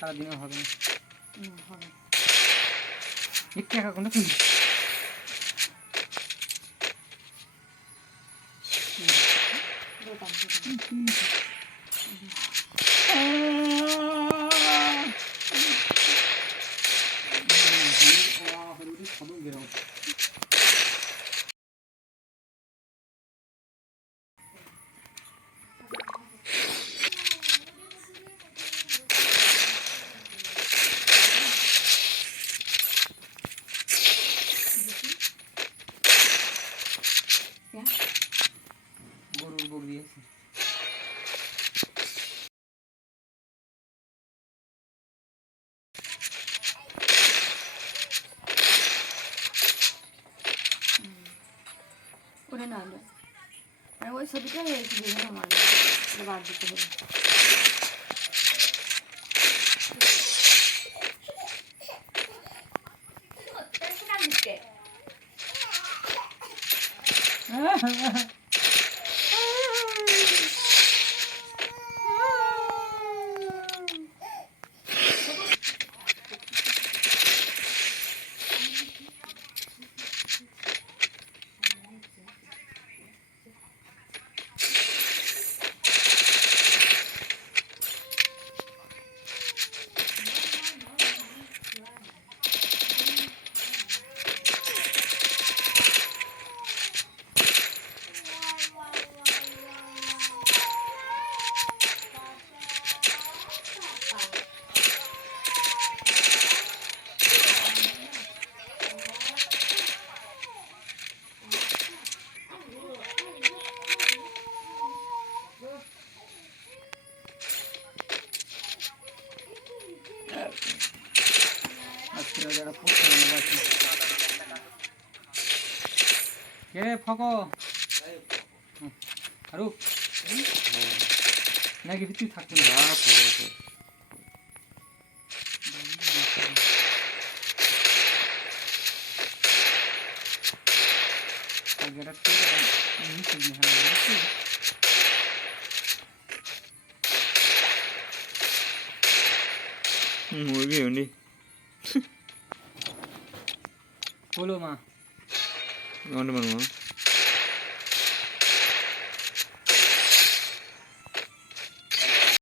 সারাদিনও হবে না, হবে একটু একা কোনটা তুলি গরুর বকরি আছে। ওটা না হলে ওই ছবিটা আমার বাদ দিতে হবে। কে ফকো আরো নাকি ভিতরে থাকতো না মুরগি উনি বলো মা অন্য